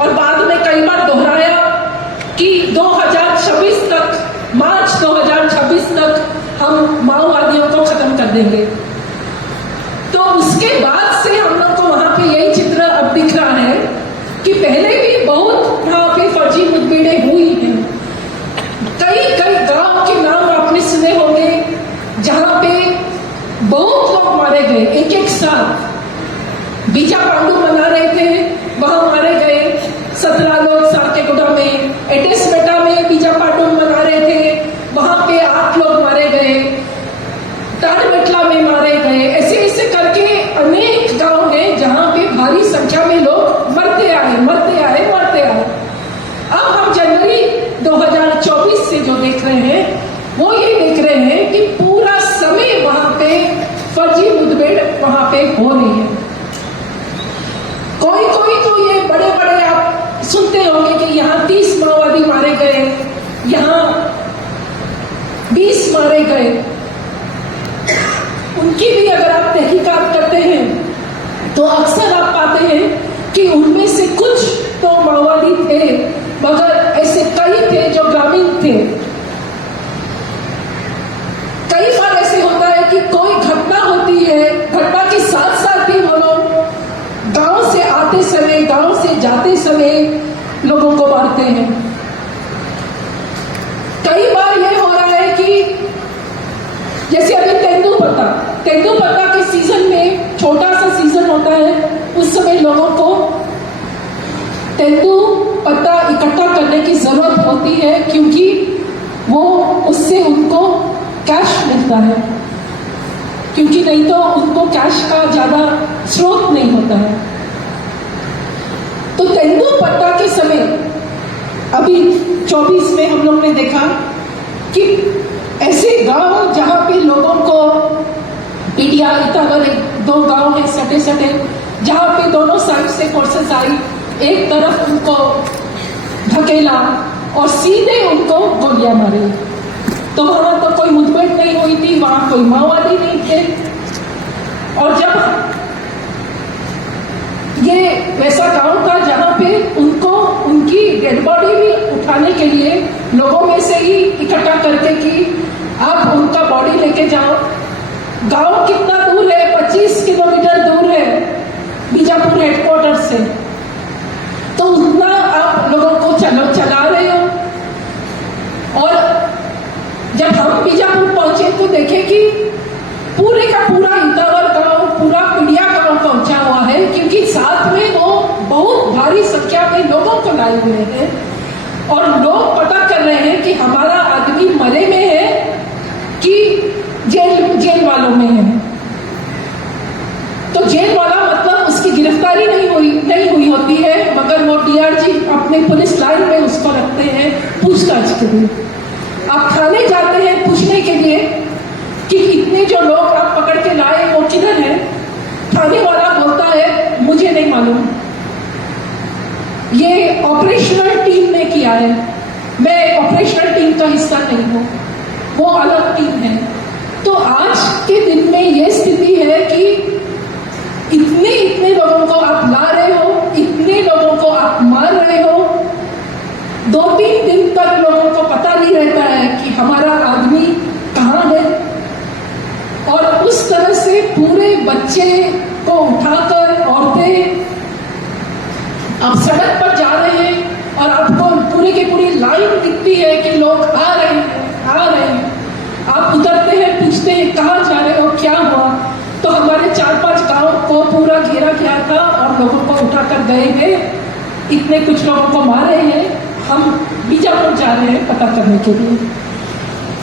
और बाद में कई बार दोहराया कि 2026 तक, मार्च 2026 तक हम माओवादियों को खत्म कर देंगे। तो उसके बाद से हम लोग को वहां पे यही चित्र अब दिख रहा है कि पहले भी बहुत वहां पे फर्जी मुठभेड़ें हुई हैं। कई कई गांव के नाम आपने सुने होंगे जहां पे बहुत लोग मारे गए एक एक साथ। बीजा पांडु मना रहे थे, वहां मारे गए 17 लोग साकेगुड़ा में। एटेसमेटा में बीजा पांडु मना रहे थे, वहां पे 8 लोग मारे गए। टाडमेटला में मारे गए। ऐसे ऐसे करके अनेक गांव हैं जहां पे भारी संख्या में लोग मरते आए। अब हम जनवरी 2024 से जो देख रहे हैं वो ये देख रहे हैं कि पूरा समय वहां पे फर्जी मुठभेड़ वहां पे हो रही है। कोई कोई तो ये बड़े बड़े आप सुनते होंगे कि यहाँ 30 माओवादी मारे गए, यहाँ 20 मारे गए। उनकी भी अगर आप तहकीकात करते हैं तो अक्सर आप पाते हैं कि उनमें से कुछ तो माओवादी थे, मगर ऐसे कई थे जो ग्रामीण थे। कई बार ऐसे होता है कि कोई घटना होती है, घटना के साथ साथ ही वो लोग गांव से आते समय, गांव से जाते समय लोगों को मारते हैं। कई बार ये हो रहा है कि जैसे अभी तेंदुपत्ता के सीजन में, छोटा सा सीजन होता है, उस समय लोगों को तेंदुपत्ता इकट्ठा करने की जरूरत होती है क्योंकि वो उससे उनको कैश मिलता है, क्योंकि नहीं तो उनको कैश का ज्यादा स्रोत नहीं होता है। तो तेंदुपत्ता के समय अभी 24 में हम लोग ने देखा कि ऐसे गांव जहां पे लोगों को पीडिया इतावर 2 गांव है सटे सटे, जहां पे दोनों साइड से फोर्सेस आई, एक तरफ उनको ढकेला और सीधे उनको गोलियां मारी। तो वहां तो कोई मुठभेड़ नहीं हुई थी, वहां कोई माओवादी नहीं थे। और जब ये वैसा गांव था जहां पे उनको उनकी डेड बॉडी भी उठाने के लिए लोगों में से ही इकट्ठा करके कि आप उनका बॉडी लेके जाओ। गांव कितना दूर है? 25 किलोमीटर दूर है बीजापुर हेडक्वार्टर से। तो उतना आप लोगों को चला रहे हो। और जब हम बीजापुर पहुंचे तो देखे कि पूरे का पूरा इतावर गांव, पूरा पीडिया गांव पहुंचा हुआ है, क्योंकि साथ में वो बहुत भारी संख्या में लोगों को लाए हुए हैं और लोग पता कर रहे हैं कि हमारा आदमी मरे में है कि जेल वालों में है। तो जेल वाला मतलब उसकी गिरफ्तारी नहीं हुई होती है, मगर वो डीआरजी अपने पुलिस लाइन में उसको रखते हैं पूछताछ के लिए। आप थाने जाते हैं पूछने के लिए कि इतने जो लोग आप पकड़ के लाए वो किधर है, थाने वाला बोलता है मुझे नहीं मालूम, ये ऑपरेशनल टीम ने किया है, मैं ऑपरेशनल टीम का हिस्सा नहीं हूं, वो अलग टीम है। तो आज के दिन में ये स्थिति है कि इतने लोगों को आप ला रहे हो, इतने लोगों को आप मार रहे हो, 2-3 दिन तक लोगों को पता नहीं रहता है कि हमारा आदमी कहाँ है। और उस तरह से पूरे बच्चे को उठाकर औरतें आप सड़क पर जा रहे हैं और आपको पूरी की पूरी लाइन दिखती है कि लोग आ रहे हैं। आप उतरते हैं, पूछते हैं कहाँ जा रहे हो, क्या हुआ? तो हमारे 4-5 गांव को पूरा घेरा गया था और लोगों को उठाकर गए हैं, इतने कुछ लोगों को मारे हैं, हम बीजापुर जा रहे हैं पता करने के लिए।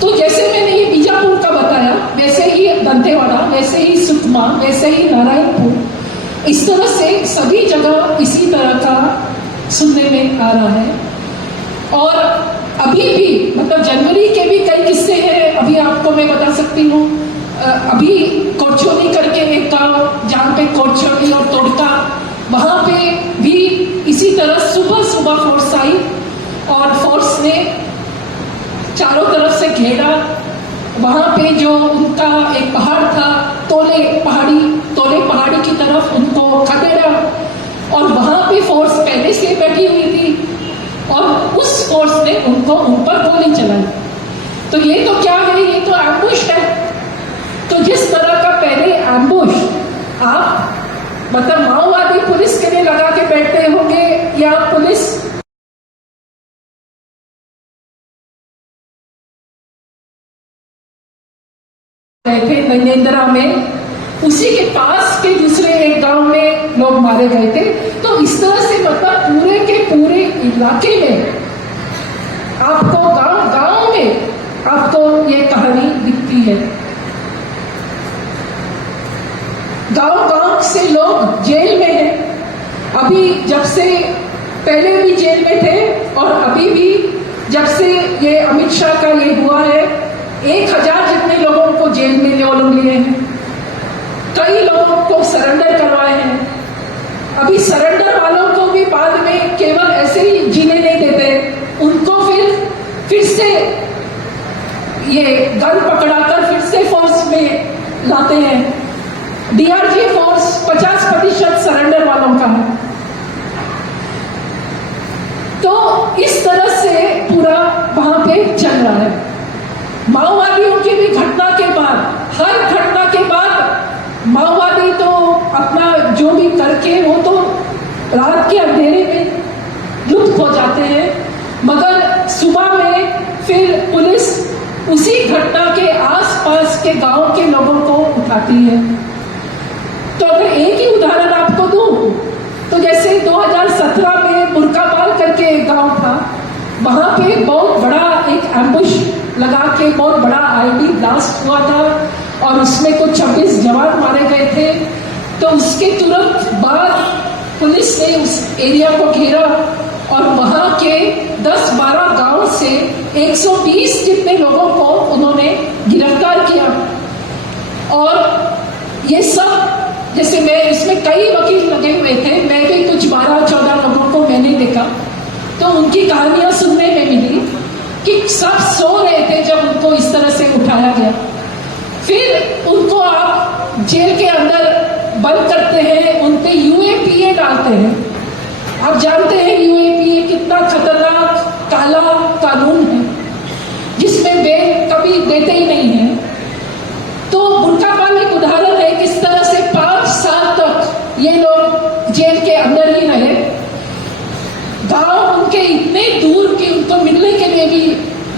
तो जैसे मैंने ये बीजापुर का बताया, वैसे ही दंतेवाड़ा, वैसे ही सुकमा, वैसे ही नारायणपुर, इस तरह से सभी जगह इसी तरह का सुनने में आ रहा है। और अभी भी मतलब जनवरी के भी कई किस्से हैं, अभी आपको मैं बता सकती हूँ। अभी कोरछोली करके एक गांव जहाँ पे कोरछोली और तोड़का, वहां पे भी इसी तरह सुबह फोर्स आई और फोर्स ने चारों तरफ से घेरा। वहां पे जो उनका एक पहाड़ था, तोले पहाड़ी की तरफ उनको खदेड़ा और वहां पे फोर्स पहले से बैठी हुई थी और उस फोर्स ने उनको उन पर गोली चलाई। तो ये तो क्या है, ये तो एम्बुश है। तो जिस तरह का पहले एम्बुश आप मतलब माओवादी पुलिस के लिए लगा के बैठते होंगे या पुलिस थे नरेंद्रा में, उसी के पास के दूसरे एक गांव में लोग मारे गए थे। तो इस तरह से मतलब पूरे के पूरे इलाके में आपको गांव में आपको ये कहानी दिखती है। गांव से लोग जेल में हैं। अभी जब से पहले भी जेल में थे और अभी भी जब से ये अमित शाह का ये हुआ है 1000 जितने लोगों को जेल में लिए हैं। कई लोगों को सरेंडर करवाए हैं। अभी सरेंडर वालों को भी बाद में केवल ऐसे ही जीने नहीं देते, उनको फिर से ये गन पकड़ाकर फिर से फोर्स में लाते हैं। डीआरजी फोर्स 50% सरेंडर वालों का है। तो इस तरह से पूरा वहां पे चल रहा है। माओवादियों की भी घटना के बाद, हर घटना के बाद माओवादी तो अपना जो भी करके वो तो रात के अंधेरे में लुप्त हो जाते हैं, मगर सुबह में फिर पुलिस उसी घटना के आसपास के गांव के लोगों को उठाती है। तो अगर एक ही उदाहरण आपको दूं तो जैसे 2017 में बुरकाबाल करके एक गांव था, वहां पे बहुत बड़ा एक एम्बुश लगा के बहुत बड़ा आईडी ब्लास्ट हुआ था और उसमें कुछ 26 जवान मारे गए थे। तो उसके तुरंत बाद पुलिस ने उस एरिया को घेरा और वहां के 10-12 गांव से 120 जितने लोगों को उन्होंने गिरफ्तार किया। और ये सब जैसे मैं इसमें कई वकील लगे हुए थे, मैं भी कुछ 12-14 लोगों को मैंने देखा, तो उनकी कहानियां सुनने में मिली कि सब सो रहे थे जब उनको इस तरह से उठाया गया। फिर उनको आप जेल के अंदर बंद करते हैं, उन पे यूएपीए डालते हैं। आप जानते हैं यूएपीए कितना खतरनाक काला कानून है जिसमें बेल कभी देते ही नहीं है। तो बुरकाबाल एक उदाहरण है किस तरह से 5 साल तक ये लोग जेल के अंदर ही रहे। गांव उनके इतने दूर कि उनको मिलने के लिए भी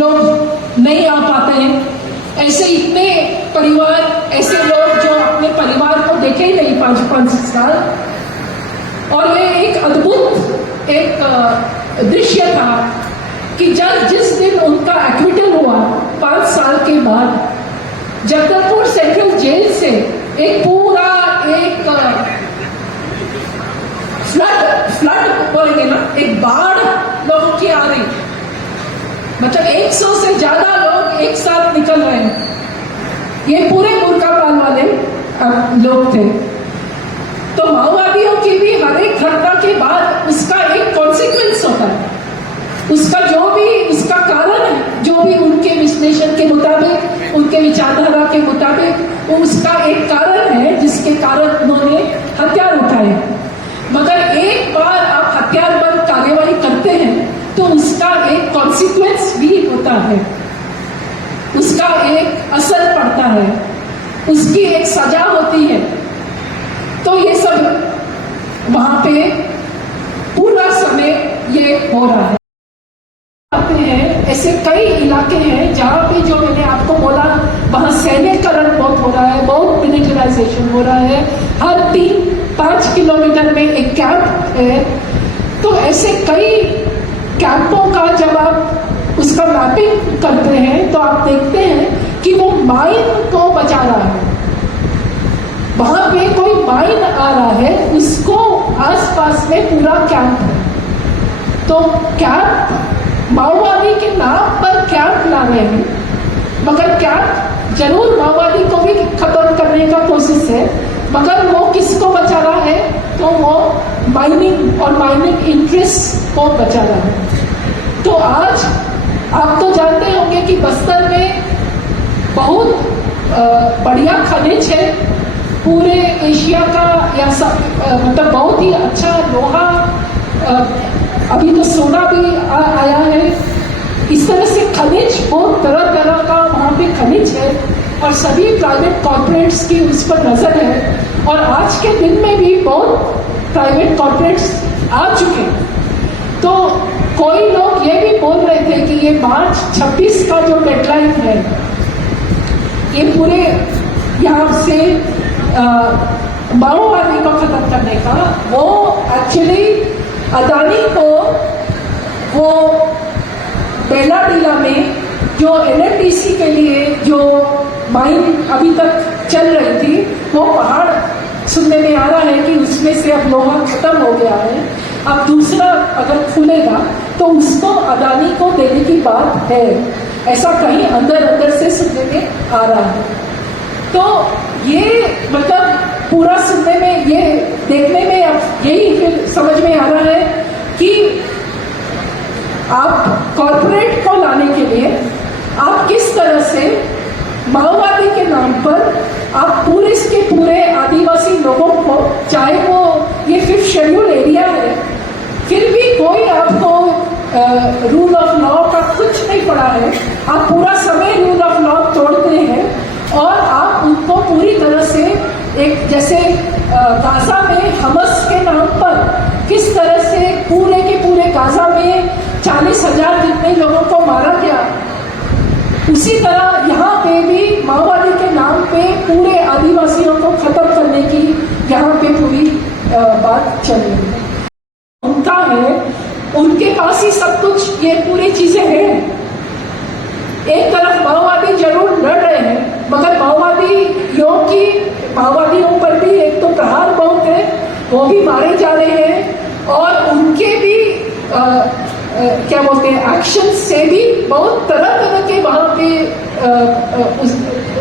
लोग नहीं आ पाते हैं। ऐसे इतने परिवार, ऐसे लोग जो अपने परिवार को देखे ही नहीं 5-5 साल। और ये एक अद्भुत एक दृश्य था कि जिस दिन उनका एक्विटल हुआ 5 साल के बाद, जगदलपुर सेंट्रल जेल से एक पूरा एक फ्लड बोलेंगे ना, एक बाढ़ लोगों की आ रही, मतलब 100 से ज्यादा लोग एक साथ निकल रहे हैं। ये पूरे बुरकाबाल वाले लोग थे। तो माओवादियों की भी हर एक घटना के बाद उसका एक कॉन्सिक्वेंस होता है, उसका जो भी उसका कारण है, जो भी उनके विश्लेषण के मुताबिक, उनके विचारधारा के मुताबिक उसका एक कारण है जिसके कारण उन्होंने हथियार उठाए। मगर एक बार आप हथियारबंद कार्यवाही करते हैं तो उसका एक कॉन्सिक्वेंस भी होता है, उसका एक असर पड़ता है, उसकी एक सजा होती है। तो ये सब वहां पे पूरा समय ये हो रहा है। आते हैं ऐसे कई इलाके हैं जहां पे जो मैंने आपको बोला वहां सैन्यकरण बहुत हो रहा है, बहुत मिलिटराइजेशन हो रहा है। हर 3-5 किलोमीटर में एक कैंप है। तो ऐसे कई कैंपों का जब आप उसका मैपिंग करते हैं तो आप देखते हैं कि वो माइन को बचा रहा है। वहां पे कोई माइन आ रहा है, उसको आसपास में पूरा कैंप है। तो कैंप माओवादी के नाम पर कैंप ला रहे हैं, मगर कैंप जरूर माओवादी को भी खत्म करने का कोशिश है, मगर वो किसको बचा रहा है? तो वो माइनिंग और माइनिंग इंटरेस्ट को बचा रहा है। तो आज आप तो जानते होंगे कि बस्तर में बहुत बढ़िया खनिज है, पूरे एशिया का या सब मतलब बहुत ही अच्छा लोहा अभी तो सोना भी आया है। इस तरह से खनिज, बहुत तरह तरह का वहाँ पे खनिज है और सभी प्राइवेट कॉर्पोरेट्स की उस पर नजर है। और आज के दिन में भी बहुत प्राइवेट कॉर्पोरेट्स आ चुके हैं। तो कोई लोग ये भी बोल रहे थे कि ये मार्च 26 का जो डेडलाइन है, ये पूरे यहाँ से माओवादी को खत्म करने का, वो एक्चुअली अदानी को वो बेलाडीला में जो एनएमडीसी के लिए जो माइन अभी तक चल रही थी, वो पहाड़ सुनने में आ रहा है कि उसमें से अब लोहा खत्म हो गया है। अब दूसरा अगर खुलेगा तो उसको अदानी को देने की बात है, ऐसा कहीं अंदर अंदर से सुनने में आ रहा है। तो ये मतलब पूरा सुनने में, ये देखने में अब यही फिर समझ में आ रहा है कि आप कॉर्पोरेट को लाने के लिए आप किस तरह से माओवादी के नाम पर आप पूरे के पूरे आदिवासी लोगों को, चाहे वो ये 5th शेड्यूल एरिया है, फिर भी कोई आपको रूल ऑफ लॉ का कुछ नहीं पड़ा है। आप पूरा समय रूल ऑफ लॉ तोड़ते हैं और आप उनको पूरी तरह से एक जैसे गाजा में हमस के नाम पर किस तरह से पूरे के पूरे गाजा में 40,000 जितने लोगों को मारा गया, उसी तरह यहाँ पे भी माओवादी के नाम पे पूरे आदिवासियों को खत्म करने की यहाँ पे पूरी बात चल रही है। उनका है, उनके पास ही सब कुछ ये पूरी चीजें हैं। एक तरफ माओवादी जरूर लड़ रहे हैं, मगर माओवादियों पर भी एक तो प्रहार बहुत है, वो भी मारे जा रहे हैं और उनके भी क्या बोलते हैं एक्शन से भी बहुत तरह तरह के वहाँ पे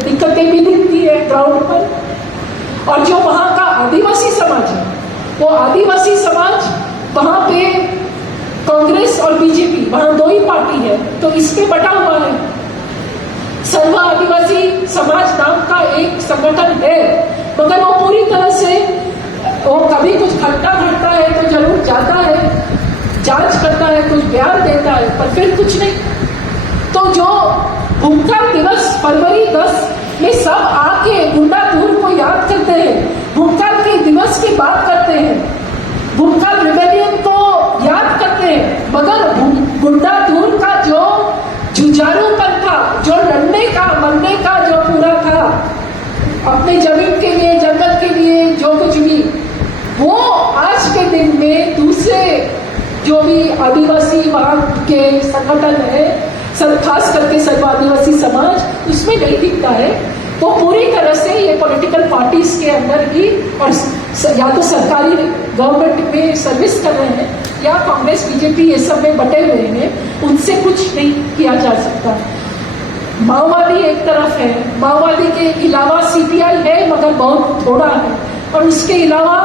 दिक्कतें भी दिखती है ग्राउंड पर। और जो वहाँ का आदिवासी समाज है, वो आदिवासी समाज वहाँ पे कांग्रेस और बीजेपी, वहाँ दो ही पार्टी है, तो इस पे बटा हुआ है। सर्व आदिवासी समाज नाम का एक संगठन है, मगर वो पूरी तरह से, वो कभी कुछ घटना घटता है तो जरूर जाता है, जांच करता है, कुछ बयान देता है, पर फिर कुछ नहीं। तो जो भूमकाल दिवस फरवरी 10 में सब आके गुंडाधूर को याद करते हैं, भूमकाल के दिवस की बात करते हैं, भूमकाल रिबेलियन को याद करते हैं, मगर गुंडाधूर का जो जुझारूपन था, जो लड़ने का मरने का जो पूरा था, अपने जमीन के लिए, जंगल के लिए जो कुछ भी, वो आज के दिन में दूसरे जो भी आदिवासी वहाँ के संगठन है, खास करके सर्व आदिवासी समाज, उसमें नहीं दिखता है। वो पूरी तरह से ये पॉलिटिकल पार्टीज के अंदर ही, और या तो सरकारी गवर्नमेंट में सर्विस कर रहे हैं या कांग्रेस बीजेपी ये सब में बटे हुए हैं, उनसे कुछ नहीं किया जा सकता। माओवादी एक तरफ है, माओवादी के अलावा सीपीआई है मगर बहुत थोड़ा है, और उसके अलावा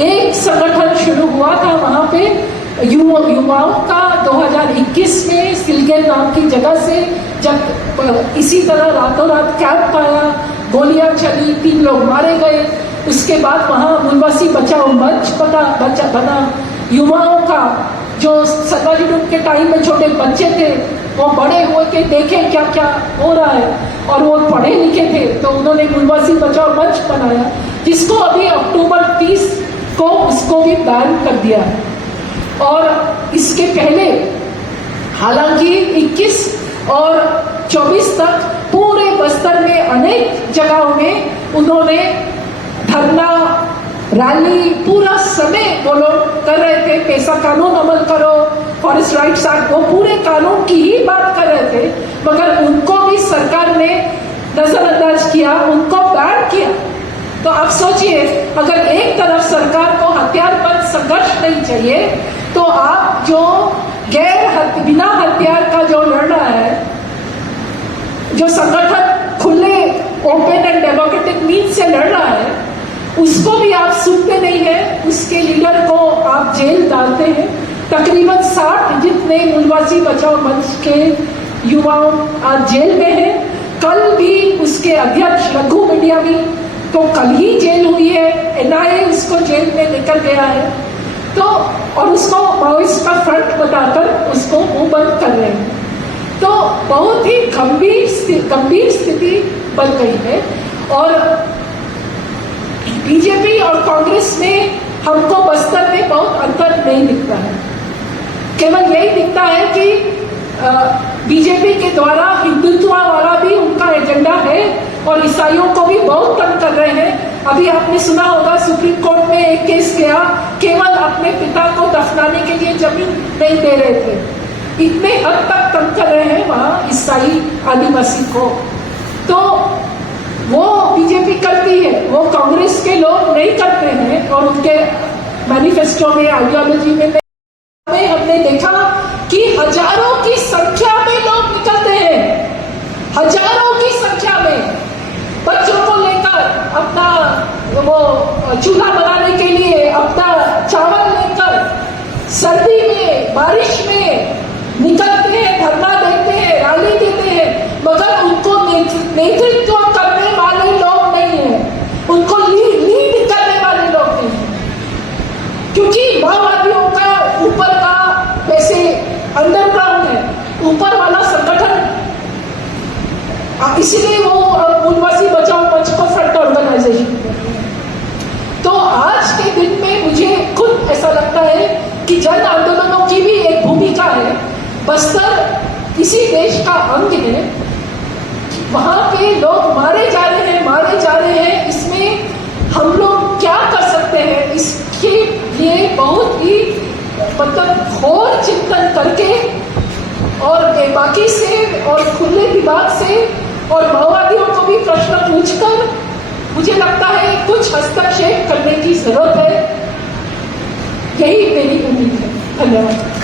एक संगठन शुरू हुआ था वहाँ पे युवाओं का 2021 में सिलगेर नाम की जगह से, जब इसी तरह रातों रात कैंप आया, गोलियां चली, 3 लोग मारे गए, उसके बाद वहाँ मूलवासी बचाओ मंच बना। युवाओं का जो सर्वाजुलूम के टाइम में छोटे बच्चे थे, वो बड़े हुए के देखे क्या क्या हो रहा है, और वो पढ़े लिखे थे, तो उन्होंने मूलवासी बचाओ मंच बनाया, जिसको अभी अक्टूबर 30 को उसको भी बैन कर दिया है। और इसके पहले हालांकि 21 और 24 तक पूरे बस्तर में अनेक जगहों में उन्होंने धरना, रैली, पूरा समय वो लोग कर रहे थे, पैसा कानून अमल करो, फॉरेस्ट राइट्स एक्ट, वो पूरे कानून की ही बात कर रहे थे, मगर उनको भी सरकार ने नजरअंदाज किया, उनको बैन किया। तो आप सोचिए, अगर एक तरफ सरकार को हथियारबंद संघर्ष नहीं चाहिए, तो आप जो बिना हथियार का जो लड़ रहा है, जो संगठन खुले ओपन एंड डेमोक्रेटिक मीन्स से लड़ रहा है, उसको भी आप सुनते नहीं है, उसके लीडर को आप जेल डालते हैं। तकरीबन 60 जितने मूलवासी बचाओ मंच के युवाओं आज जेल में हैं। कल भी उसके अध्यक्ष रघु मीडिया भी तो कल ही जेल हुई है, एनआईए उसको जेल में लेकर गया है। तो और उसको माओइस्ट का फ्रंट बताकर उसको मुंह बंद कर रहे हैं। तो बहुत ही गंभीर स्थिति बन गई है। और बीजेपी और कांग्रेस में हमको बस्तर में बहुत अंतर नहीं दिखता है। केवल यही दिखता है कि बीजेपी के द्वारा हिंदुत्व वाला भी उनका एजेंडा है और ईसाइयों को भी बहुत तंग कर रहे हैं। अभी आपने सुना होगा सुप्रीम कोर्ट में एक केस गया, केवल अपने पिता को दफनाने के लिए जमीन नहीं दे रहे थे। इतने हद तक तंग कर रहे हैं वहां ईसाई आदिवासी को। तो वो बीजेपी करती है, वो कांग्रेस के लोग नहीं करते हैं और उनके मैनिफेस्टो में, आइडियोलॉजी में हमने देखा कि हजारों की संख्या में लोग निकलते हैं, हजारों की संख्या में बच्चों को लेकर अपना वो चूल्हा बनाने के लिए अपना चावल लेकर सर्दी में बारिश में निकलते हैं, धरना देते हैं, रैली देते हैं, मगर उनको नेतृत्व करने वाले लोग नहीं है, उनको लीड करने वाले लोग नहीं है। क्योंकि माओवादियों का ऊपर का वैसे अंडरग्राउंड है, ऊपर वाला संगठन, इसीलिए वो मूलवासी बचाओ मंच को फ्रंट ऑर्गेनाइजेशन करते हैं। तो आज के दिन में मुझे खुद ऐसा लगता है कि जन आंदोलनों की भी एक भूमिका है। बस्तर इसी देश का अंग है, वहां पे लोग मारे जा रहे हैं। इसमें हम लोग क्या कर सकते हैं, इसके लिए बहुत ही मतलब घोर चिंतन करके और बेबाकी से और खुले दिमाग से और माओवादियों को भी प्रश्न पूछकर मुझे लगता है कुछ हस्तक्षेप करने की जरूरत है। यही मेरी उम्मीद है। धन्यवाद।